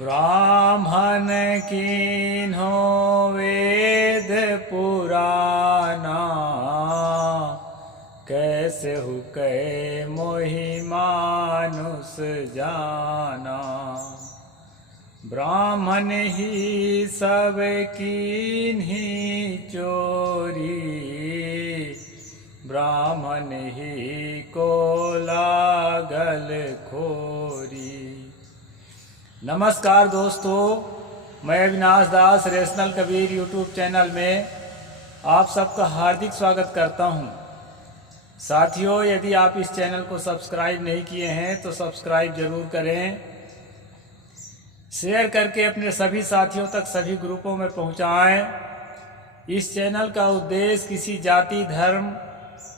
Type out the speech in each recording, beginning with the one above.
ब्राह्मण कीन्हो वेद पुराना, कैसे हुकै मोहि मानुष जाना। ब्राह्मण ही सब कीन्ही चोरी, ब्राह्मण ही को लागल खोरी। नमस्कार दोस्तों, मैं अविनाश दास रेशनल कबीर यूट्यूब चैनल में आप सबका हार्दिक स्वागत करता हूं। साथियों, यदि आप इस चैनल को सब्सक्राइब नहीं किए हैं तो सब्सक्राइब जरूर करें, शेयर करके अपने सभी साथियों तक सभी ग्रुपों में पहुंचाएं। इस चैनल का उद्देश्य किसी जाति, धर्म,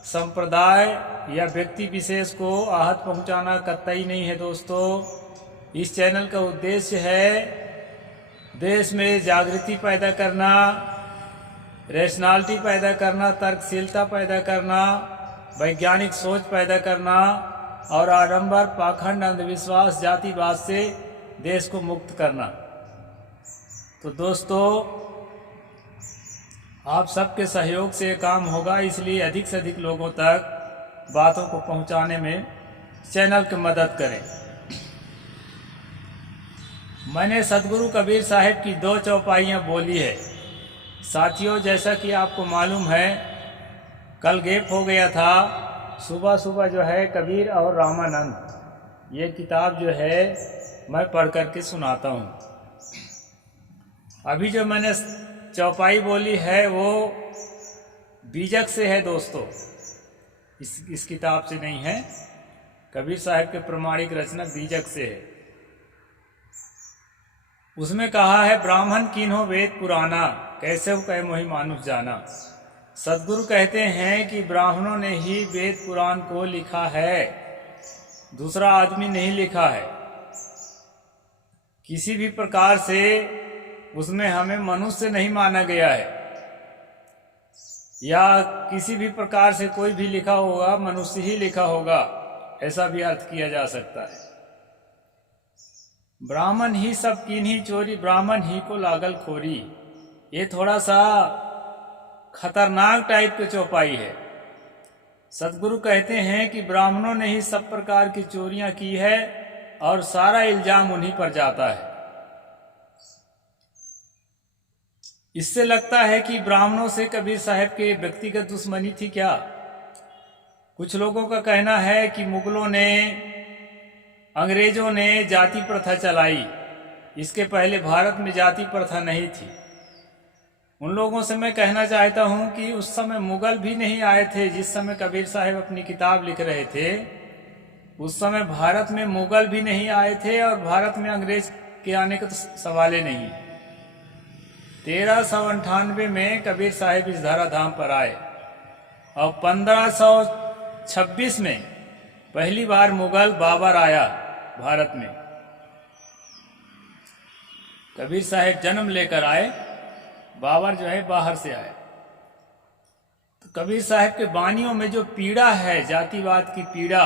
संप्रदाय या व्यक्ति विशेष को आहत पहुंचाना कतई नहीं है दोस्तों। इस चैनल का उद्देश्य है देश में जागृति पैदा करना, रैशनैलिटी पैदा करना, तर्कशीलता पैदा करना, वैज्ञानिक सोच पैदा करना और आडंबर, पाखंड, अंधविश्वास, जातिवाद से देश को मुक्त करना। तो दोस्तों, आप सबके सहयोग से काम होगा, इसलिए अधिक से अधिक लोगों तक बातों को पहुंचाने में चैनल की मदद करें। मैंने सदगुरु कबीर साहब की 2 चौपाइयाँ बोली है। साथियों, जैसा कि आपको मालूम है, कल गैप हो गया था। सुबह सुबह जो है कबीर और रामानंद ये किताब जो है मैं पढ़ करके सुनाता हूँ। अभी जो मैंने चौपाई बोली है वो बीजक से है दोस्तों, इस किताब से नहीं है। कबीर साहब के प्रमाणिक रचना बीजक से है। उसमें कहा है, ब्राह्मण कीन्हो वेद पुराना, कैसे हो कहे मोहि मानुष जाना। सदगुरु कहते हैं कि ब्राह्मणों ने ही वेद पुराण को लिखा है, दूसरा आदमी नहीं लिखा है। किसी भी प्रकार से उसमें हमें मनुष्य नहीं माना गया है, या किसी भी प्रकार से कोई भी लिखा होगा मनुष्य ही लिखा होगा, ऐसा भी अर्थ किया जा सकता है। ब्राह्मण ही सब कीन्ही चोरी, ब्राह्मण ही को लागल खोरी। ये थोड़ा सा खतरनाक टाइप की चौपाई है। सदगुरु कहते हैं कि ब्राह्मणों ने ही सब प्रकार की चोरियां की है और सारा इल्जाम उन्हीं पर जाता है। इससे लगता है कि ब्राह्मणों से कबीर साहब के व्यक्तिगत दुश्मनी थी क्या? कुछ लोगों का कहना है कि मुगलों ने, अंग्रेजों ने जाति प्रथा चलाई। इसके पहले भारत में जाति प्रथा नहीं थी। उन लोगों से मैं कहना चाहता हूं कि उस समय मुगल भी नहीं आए थे। जिस समय कबीर साहब अपनी किताब लिख रहे थे उस समय भारत में मुगल भी नहीं आए थे और भारत में अंग्रेज के आने का तो सवाल ही नहीं। 1398 में कबीर साहब इस धराधाम पर आए और 1526 में पहली बार मुगल बाबर आया भारत में। कबीर साहब जन्म लेकर आए, बाबर जो है बाहर से आए। तो कबीर साहब के बानियों में जो पीड़ा है, जातिवाद की पीड़ा,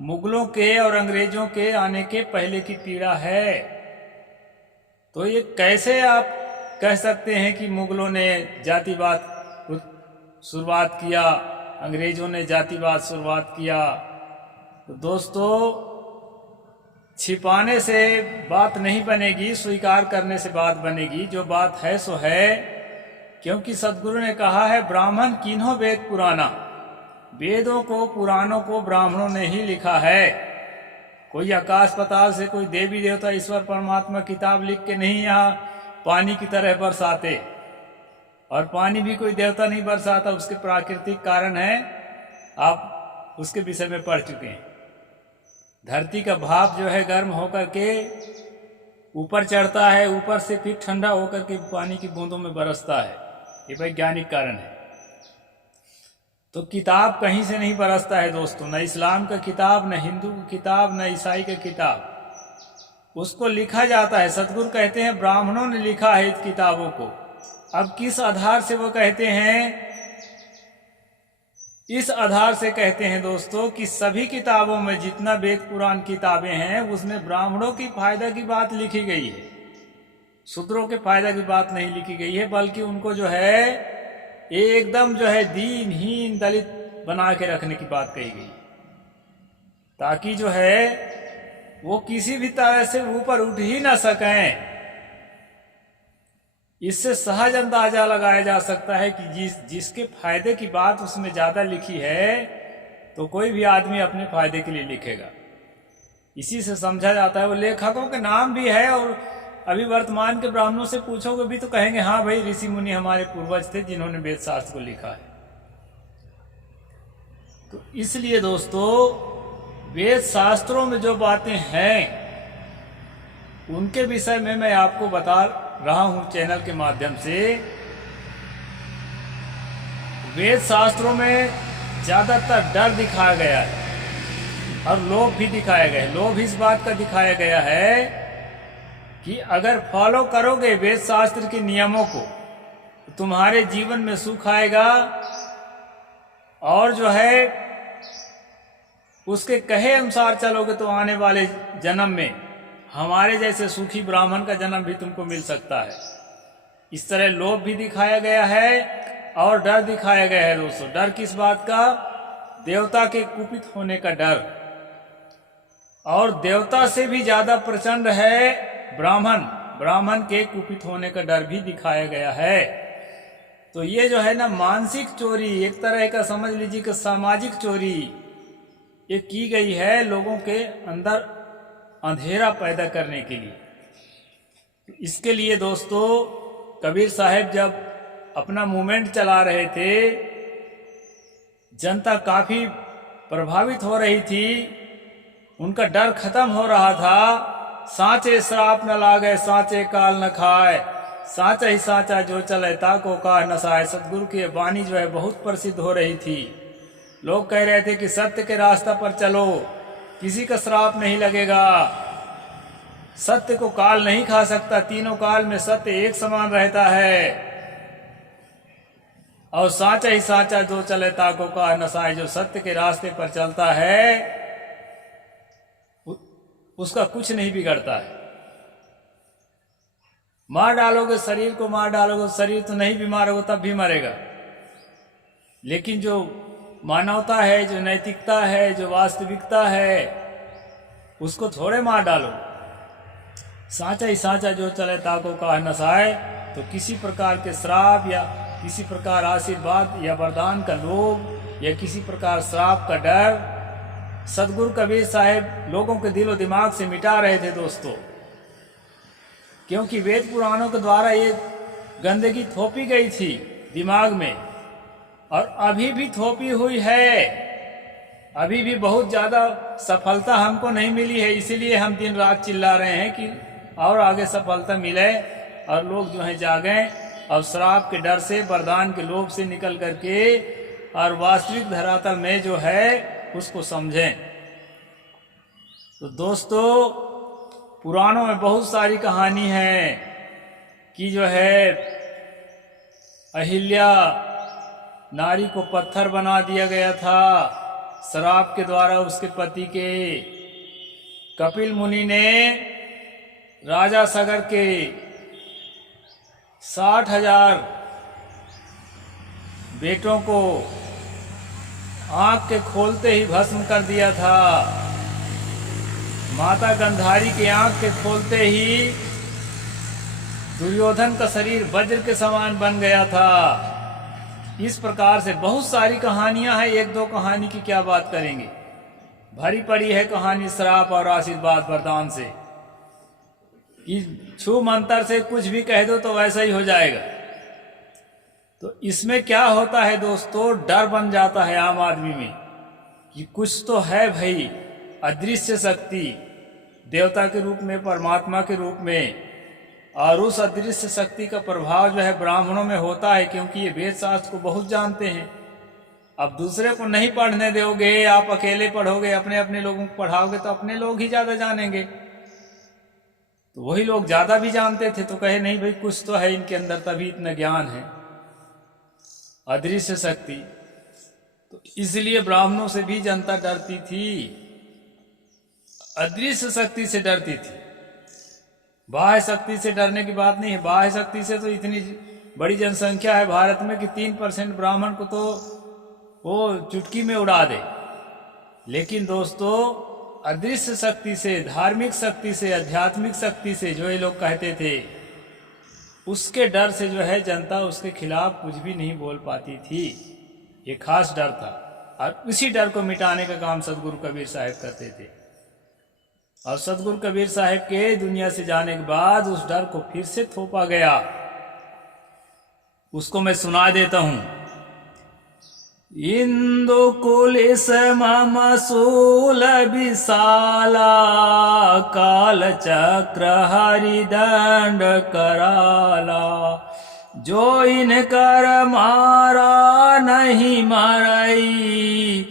मुगलों के और अंग्रेजों के आने के पहले की पीड़ा है। तो ये कैसे आप कह सकते हैं कि मुगलों ने जातिवाद शुरुआत किया, अंग्रेजों ने जातिवाद शुरुआत किया? तो दोस्तों, छिपाने से बात नहीं बनेगी, स्वीकार करने से बात बनेगी। जो बात है सो है, क्योंकि सदगुरु ने कहा है, ब्राह्मण कीन्हो वेद पुराना। वेदों को, पुराणों को ब्राह्मणों ने ही लिखा है। कोई आकाश पाताल से कोई देवी देवता, ईश्वर परमात्मा किताब लिख के नहीं यहाँ पानी की तरह बरसाते। और पानी भी कोई देवता नहीं बरसाता, उसके प्राकृतिक कारण है, आप उसके विषय में पढ़ चुके हैं। धरती का भाप जो है गर्म होकर के ऊपर चढ़ता है, ऊपर से फिर ठंडा होकर के पानी की बूंदों में बरसता है। ये वैज्ञानिक कारण है। तो किताब कहीं से नहीं बरसता है दोस्तों, न इस्लाम का किताब, न हिंदू की किताब, न ईसाई का किताब। उसको लिखा जाता है। सदगुरु कहते हैं ब्राह्मणों ने लिखा है इस किताबों को। अब किस आधार से वो कहते हैं इस आधार से कहते हैं दोस्तों कि सभी किताबों में जितना वेद पुराण किताबें हैं उसमें ब्राह्मणों की फायदा की बात लिखी गई है, शूद्रों के फायदा की बात नहीं लिखी गई है, बल्कि उनको जो है एकदम जो है दीनहीन दलित बना के रखने की बात कही गई, ताकि जो है वो किसी भी तरह से ऊपर उठ ही ना सकें। इससे सहज अंदाजा लगाया जा सकता है कि जिसके फायदे की बात उसमें ज्यादा लिखी है तो कोई भी आदमी अपने फायदे के लिए लिखेगा। इसी से समझा जाता है। वो लेखकों के नाम भी है, और अभी वर्तमान के ब्राह्मणों से पूछोगे भी तो कहेंगे हाँ भाई ऋषि मुनि हमारे पूर्वज थे जिन्होंने वेद शास्त्र को लिखा है। तो इसलिए दोस्तों वेद शास्त्रों में जो बातें हैं उनके विषय में मैं आपको बता रहा हूं चैनल के माध्यम से। वेद शास्त्रों में ज्यादातर डर दिखाया गया है और लोभ भी दिखाया गया है। लोभ इस बात का दिखाया गया है कि अगर फॉलो करोगे वेद शास्त्र के नियमों को तो तुम्हारे जीवन में सुख आएगा, और जो है उसके कहे अनुसार चलोगे तो आने वाले जन्म में हमारे जैसे सुखी ब्राह्मण का जन्म भी तुमको मिल सकता है। इस तरह लोभ भी दिखाया गया है और डर दिखाया गया है दोस्तों। डर किस बात का? देवता के कुपित होने का डर, और देवता से भी ज्यादा प्रचंड है ब्राह्मण के कुपित होने का डर भी दिखाया गया है। तो ये जो है ना मानसिक चोरी, एक तरह का समझ लीजिए कि सामाजिक चोरी ये की गई है लोगों के अंदर अंधेरा पैदा करने के लिए। इसके लिए दोस्तों कबीर साहब जब अपना मूवमेंट चला रहे थे, जनता काफी प्रभावित हो रही थी, उनका डर खत्म हो रहा था। साँचे श्राप न लागे साँचे काल न खाए, साँचा ही साँचा जो चले ताको का नसाए। सतगुरु की वाणी जो है बहुत प्रसिद्ध हो रही थी। लोग कह रहे थे कि सत्य के रास्ता पर चलो, किसी का श्राप नहीं लगेगा, सत्य को काल नहीं खा सकता, तीनों काल में सत्य एक समान रहता है, और साँचा ही साँचा जो चले ताको का नसाए। जो सत्य के रास्ते पर चलता है उसका कुछ नहीं बिगड़ता है। मार डालोगे शरीर को, मार डालोगे शरीर तो नहीं बीमार होगा तब भी मरेगा, लेकिन जो मानवता है, जो नैतिकता है, जो वास्तविकता है, उसको थोड़े मार डालो। साँचा ही साँचा जो चले ताको का नसाए। तो किसी प्रकार के श्राप या किसी प्रकार आशीर्वाद या वरदान का लोभ या किसी प्रकार श्राप का डर सदगुरु कबीर साहब लोगों के दिलो दिमाग से मिटा रहे थे दोस्तों। क्योंकि वेद पुराणों के द्वारा ये गंदगी थोपी गई थी दिमाग में, और अभी भी थोपी हुई है। अभी भी बहुत ज्यादा सफलता हमको नहीं मिली है, इसीलिए हम दिन रात चिल्ला रहे हैं कि और आगे सफलता मिले और लोग जो है जागें और श्राप के डर से, वरदान के लोभ से निकल करके और वास्तविक धरातल में जो है उसको समझें। तो दोस्तों पुराणों में बहुत सारी कहानी है कि जो है अहिल्या नारी को पत्थर बना दिया गया था श्राप के द्वारा उसके पति के। कपिल मुनि ने राजा सगर के 60,000 बेटों को आंख के खोलते ही भस्म कर दिया था। माता गंधारी के आंख के खोलते ही दुर्योधन का शरीर वज्र के समान बन गया था। इस प्रकार से बहुत सारी कहानियां हैं, एक दो कहानी की क्या बात करेंगे, भरी पड़ी है कहानी श्राप और आशीर्वाद वरदान से कि छू मंत्र से कुछ भी कह दो तो वैसा ही हो जाएगा। तो इसमें क्या होता है दोस्तों, डर बन जाता है आम आदमी में कि कुछ तो है भाई, अदृश्य शक्ति देवता के रूप में, परमात्मा के रूप में, और उस अदृश्य शक्ति का प्रभाव जो है ब्राह्मणों में होता है, क्योंकि ये वेद शास्त्र को बहुत जानते हैं। अब दूसरे को नहीं पढ़ने दोगे, आप अकेले पढ़ोगे, अपने अपने लोगों को पढ़ाओगे तो अपने लोग ही ज्यादा जानेंगे। तो वही लोग ज्यादा भी जानते थे तो कहे नहीं भाई कुछ तो है इनके अंदर, तभी इतना ज्ञान है, अदृश्य शक्ति। तो इसलिए ब्राह्मणों से भी जनता डरती थी, अदृश्य शक्ति से डरती थी। बाह्य शक्ति से डरने की बात नहीं है। बाह्य शक्ति से तो इतनी बड़ी जनसंख्या है भारत में कि 3% ब्राह्मण को तो वो चुटकी में उड़ा दे। लेकिन दोस्तों, अदृश्य शक्ति से, धार्मिक शक्ति से, आध्यात्मिक शक्ति से, जो ये लोग कहते थे, उसके डर से जो है जनता उसके खिलाफ कुछ भी नहीं बोल पाती थी। ये खास डर था, और उसी डर को मिटाने का काम सदगुरु कबीर साहब करते थे। और सदगुरु कबीर साहब के दुनिया से जाने के बाद उस डर को फिर से थोपा गया। उसको मैं सुना देता हूं। इंदु कुलिस मम शूल विशाला, काल चक्र हरिदंड कराला, जो इनकर मारा नहीं मरई,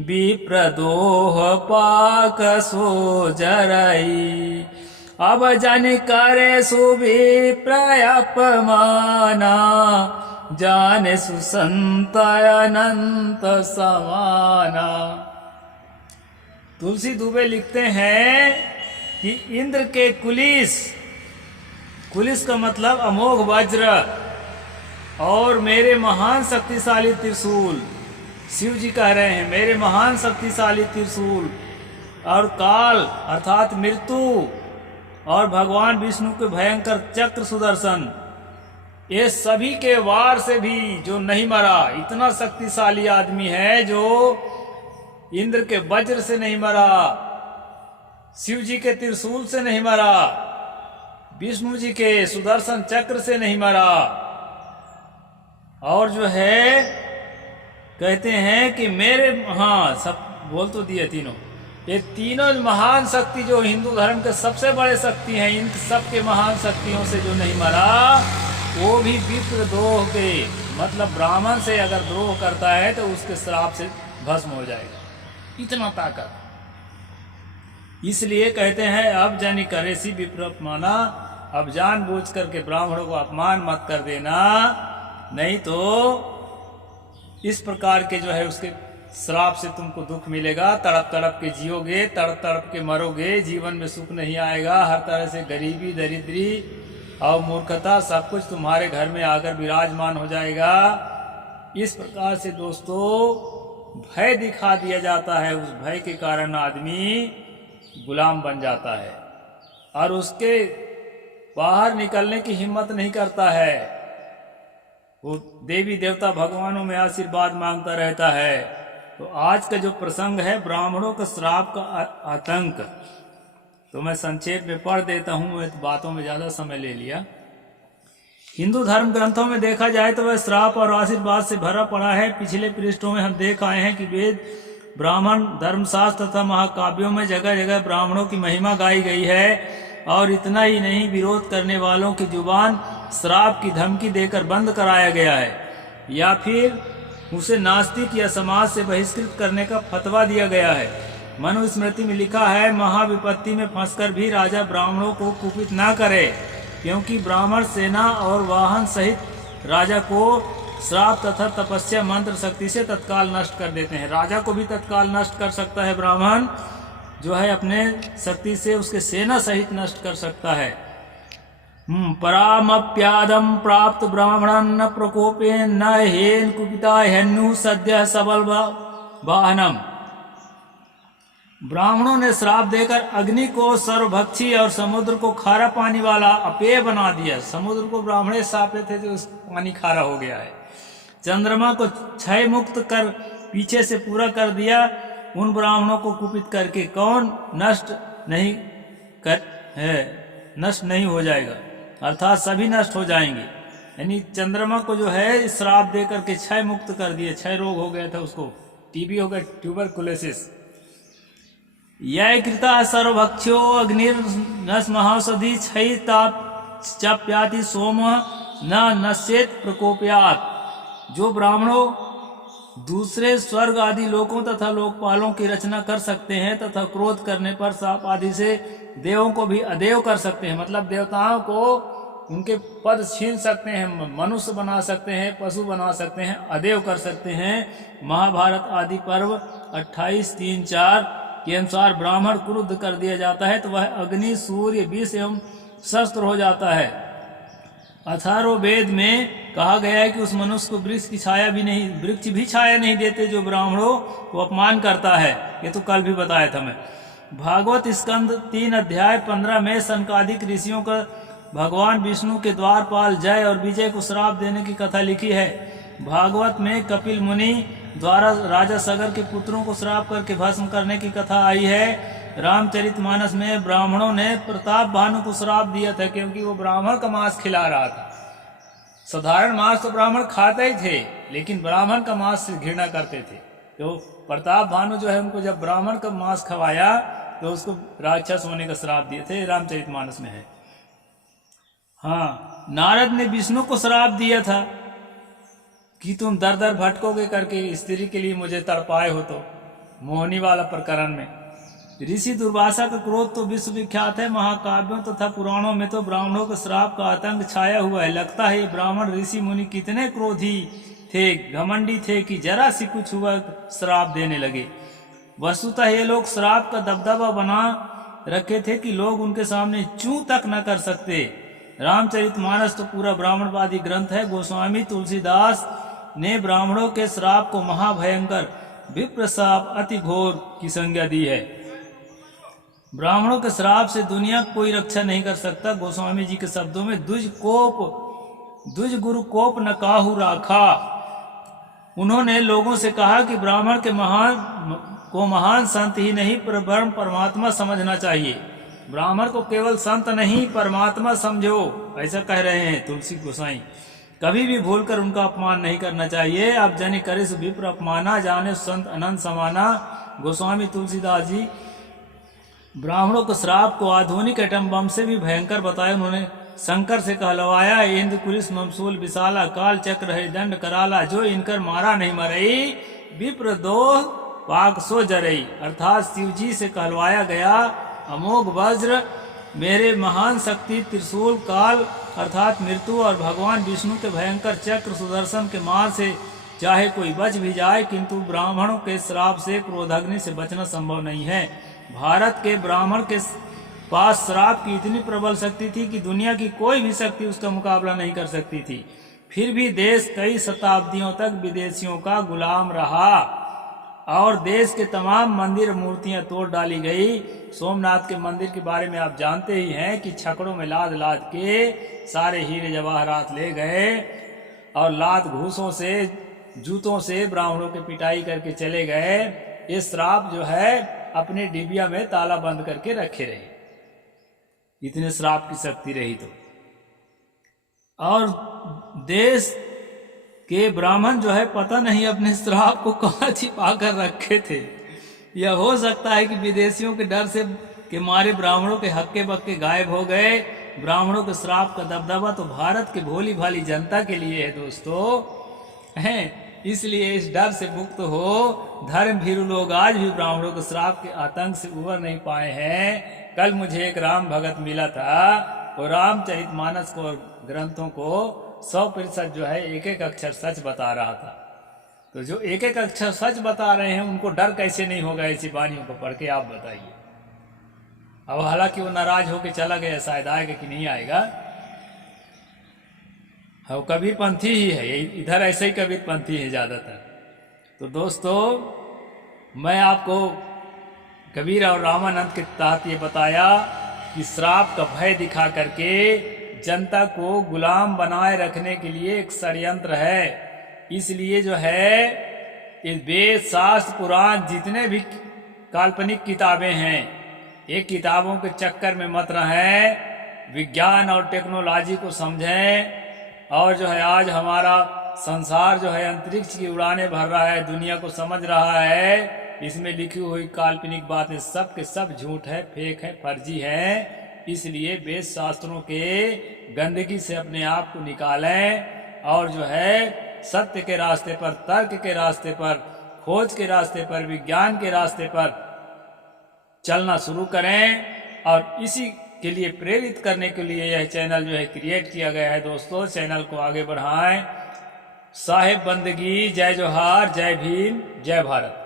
विप्रदोह पाक सो जरई। अब जन करे सुविप्र अपमाना, जाने सुसंत अनंत समाना। तुलसी दुबे लिखते हैं कि इंद्र के कुलिस, कुलिस का मतलब अमोघ वज्र, और मेरे महान शक्तिशाली त्रिशूल, शिव जी कह रहे हैं मेरे महान शक्तिशाली त्रिशूल, और काल अर्थात मृत्यु, और भगवान विष्णु के भयंकर चक्र सुदर्शन, ये सभी के वार से भी जो नहीं मरा। इतना शक्तिशाली आदमी है जो इंद्र के वज्र से नहीं मरा, शिव जी के त्रिशूल से नहीं मरा, विष्णु जी के सुदर्शन चक्र से नहीं मरा। और जो है कहते हैं कि मेरे, हाँ सब बोल तो दिए तीनों, ये तीनों महान शक्ति जो हिंदू धर्म के सबसे बड़े शक्ति हैं, इन सबके महान शक्तियों से जो नहीं मरा, वो भी विप्रद्रोह के, मतलब ब्राह्मण से अगर द्रोह करता है तो उसके श्राप से भस्म हो जाएगा। इतना ताकत। इसलिए कहते हैं अब जानी करे सी विप्र माना, अब जानबूझ करके ब्राह्मणों को अपमान मत कर देना, नहीं तो इस प्रकार के जो है उसके श्राप से तुमको दुख मिलेगा। तड़प तड़प के जियोगे, तड़प तड़प के मरोगे, जीवन में सुख नहीं आएगा। हर तरह से गरीबी, दरिद्री और मूर्खता सब कुछ तुम्हारे घर में आकर विराजमान हो जाएगा। इस प्रकार से दोस्तों भय दिखा दिया जाता है। उस भय के कारण आदमी गुलाम बन जाता है और उसके बाहर निकलने की हिम्मत नहीं करता है। वो देवी देवता भगवानों में आशीर्वाद मांगता रहता है। तो आज का जो प्रसंग है ब्राह्मणों का श्राप का आतंक, तो मैं संक्षेप में पढ़ देता हूँ, बातों में ज़्यादा समय ले लिया। हिंदू धर्म ग्रंथों में देखा जाए तो वह श्राप और आशीर्वाद से भरा पड़ा है। पिछले पृष्ठों में हम देख आए हैं कि वेद, ब्राह्मण, धर्मशास्त्र तथा महाकाव्यों में जगह जगह ब्राह्मणों की महिमा गाई गई है। और इतना ही नहीं, विरोध करने वालों की जुबान श्राप की धमकी देकर बंद कराया गया है, या फिर उसे नास्तिक या समाज से बहिष्कृत करने का फतवा दिया गया है। मनुस्मृति में लिखा है, महाविपत्ति में फंसकर भी राजा ब्राह्मणों को कुपित ना करे, क्योंकि ब्राह्मण सेना और वाहन सहित राजा को श्राप तथा तपस्या मंत्र शक्ति से तत्काल नष्ट कर देते हैं। राजा को भी तत्काल नष्ट कर सकता है ब्राह्मण, जो है अपने शक्ति से उसके सेना सहित नष्ट कर सकता है। परामप्यादम प्राप्त ब्राह्मणन न प्रकोपे न हेन कुपिता हेनु सद्य सबल वाहनम। ब्राह्मणों ने श्राप देकर अग्नि को सर्वभक्षी और समुद्र को खारा पानी वाला अपेय बना दिया। समुद्र को ब्राह्मणे सापे थे तो पानी खारा हो गया है। चंद्रमा को क्षय मुक्त कर पीछे से पूरा कर दिया। उन ब्राह्मणों को कुपित करके कौन नष्ट नहीं हो जाएगा, अर्थात सभी नष्ट हो जाएंगे। यानी चंद्रमा को जो है श्राप दे करके क्षय मुक्त कर दिए। क्षय रोग हो गया था उसको, टीबी हो गया, ट्यूबरकुलोसिस। यह कृता सर्वभक्ष्यो अग्निर्नस महासधि क्षय ताप चाप्याति सोम न नश्येत प्रकोप्यात। जो ब्राह्मणों दूसरे स्वर्ग आदि लोकों तथा लोकपालों की रचना कर सकते हैं तथा क्रोध करने पर साप आदि से देवों को भी अदेव कर सकते हैं, मतलब देवताओं को उनके पद छीन सकते हैं, मनुष्य बना सकते हैं, पशु बना सकते हैं, अदेव कर सकते हैं। महाभारत आदि पर्व 28:3-4 के अनुसार ब्राह्मण क्रुद्ध कर दिया जाता है तो वह अग्नि, सूर्य, विष एवं शस्त्र हो जाता है। अथर्ववेद में कहा गया है कि उस मनुष्य को वृक्ष भी छाया नहीं देते जो ब्राह्मणों को अपमान करता है। ये तो कल भी बताया था मैं। भागवत स्कंद 3 अध्याय 15 में सनकादिक ऋषियों का भगवान विष्णु के द्वारपाल जय और विजय को श्राप देने की कथा लिखी है। भागवत में कपिल मुनि द्वारा राजा सगर के पुत्रों को श्राप करके भस्म करने की कथा आई है। रामचरितमानस में ब्राह्मणों ने प्रताप भानु को श्राप दिया था क्योंकि वो ब्राह्मण का मांस खिला रहा था। साधारण मांस तो ब्राह्मण खाते ही थे, लेकिन ब्राह्मण का मांस से घृणा करते थे। तो प्रताप भानु जो है उनको जब ब्राह्मण का मांस खवाया तो उसको राक्षस होने का श्राप दिए थे, रामचरितमानस में है। हाँ, नारद ने विष्णु को श्राप दिया था कि तुम दर दर भटकोगे करके स्त्री के लिए मुझे तड़पाए हो, तो मोहनी वाला प्रकरण में। ऋषि दुर्वासा का क्रोध तो विश्व विख्यात है। महाकाव्यों तथा पुराणों में तो ब्राह्मणों के श्राप का आतंक छाया हुआ है। लगता है ये ब्राह्मण ऋषि मुनि कितने क्रोधी थे, घमंडी थे कि जरा सी कुछ हुआ श्राप देने लगे। वस्तुतः ये लोग श्राप का दबदबा बना रखे थे कि लोग उनके सामने चूं तक न कर सकते। रामचरितमानस तो पूरा ब्राह्मणवादी ग्रंथ है। गोस्वामी तुलसीदास ने ब्राह्मणों के श्राप को महाभयंकर विप्र शाप अति घोर की संज्ञा दी है। ब्राह्मणों के श्राप से दुनिया कोई रक्षा नहीं कर सकता। गोस्वामी जी के शब्दों में दुज गुरु कोप न काहू राखा। उन्होंने लोगों से कहा कि ब्राह्मण के महान संत ही नहीं परब्रह्म परमात्मा समझना चाहिए। ब्राह्मण को केवल संत नहीं परमात्मा समझो, ऐसा कह रहे हैं तुलसी गोसाई। कभी भी भूलकर उनका अपमान नहीं करना चाहिए। अब जनि करिस विप्र अपमाना, जाने संत अनंत समाना। गोस्वामी तुलसीदास जी ब्राह्मणों के श्राप को आधुनिक एटम बम से भी भयंकर बताया। उन्होंने शंकर से कहलवाया, इंद्र कुलिस ममसूल विशाला, काल चक्र हरिदंड कराला, जो इनकर मारा नहीं मरई, विप्र दोह पाक सो जरई। अर्थात शिव जी से कहलवाया गया, अमोघ वज्र मेरे महान शक्ति त्रिशूल काल अर्थात मृत्यु और भगवान विष्णु के भयंकर चक्र सुदर्शन के मार से चाहे कोई बच भी जाए, किंतु ब्राह्मणों के श्राप से क्रोधाग्नि से बचना संभव नहीं है। भारत के ब्राह्मण के पास श्राप की इतनी प्रबल शक्ति थी कि दुनिया की कोई भी शक्ति उसका मुकाबला नहीं कर सकती थी। फिर भी देश कई शताब्दियों तक विदेशियों का गुलाम रहा और देश के तमाम मंदिर मूर्तियां तोड़ डाली गई। सोमनाथ के मंदिर के बारे में आप जानते ही हैं कि छकड़ों में लाद लाद के सारे हीरे जवाहरात ले गए और लात घूसों से जूतों से ब्राह्मणों की पिटाई करके चले गए। ये श्राप जो है अपने डिबिया में ताला बंद करके रखे रहे, इतने श्राप की शक्ति रही तो। और देश के ब्राह्मण जो है पता नहीं अपने श्राप को कहाँ छिपा कर रखे थे। यह हो सकता है कि विदेशियों के डर से के मारे ब्राह्मणों के हक्के बक्के गायब हो गए। ब्राह्मणों के श्राप का दबदबा तो भारत के भोली भाली जनता के लिए है दोस्तों, हैं। इसलिए इस डर से मुक्त हो। धर्म भीरू लोग आज भी ब्राह्मणों के श्राप के आतंक से उबर नहीं पाए हैं। कल मुझे एक राम भगत मिला था, वो रामचरितमानस को ग्रंथों को 100% जो है एक एक अक्षर सच बता रहा था। तो जो एक एक अक्षर सच बता रहे हैं उनको डर कैसे नहीं होगा ऐसी वाणियों को पढ़ के, आप बताइए। अब हालांकि वो नाराज होके चला गया, शायद आएगा कि नहीं आएगा। वो कबीर पंथी ही है, इधर ऐसे ही कबीर पंथी है ज्यादातर। तो दोस्तों मैं आपको कबीर और रामानंद के तहत ये बताया कि श्राप का भय दिखा करके जनता को गुलाम बनाए रखने के लिए एक षड्यंत्र है। इसलिए जो है ये वेद शास्त्र पुराण जितने भी काल्पनिक किताबें हैं, ये किताबों के चक्कर में मत रहें, विज्ञान और टेक्नोलॉजी को समझें। और जो है आज हमारा संसार जो है अंतरिक्ष की उड़ानें भर रहा है, दुनिया को समझ रहा है। इसमें लिखी हुई काल्पनिक बातें सब के सब झूठ है, फेक है, फर्जी है। इसलिए वेद शास्त्रों के गंदगी से अपने आप को निकालें और जो है सत्य के रास्ते पर, तर्क के रास्ते पर, खोज के रास्ते पर, विज्ञान के रास्ते पर चलना शुरू करें। और इसी के लिए प्रेरित करने के लिए यह चैनल जो है क्रिएट किया गया है। दोस्तों चैनल को आगे बढ़ाएं। साहिब बंदगी, जय जोहार, जय भीम, जय भारत।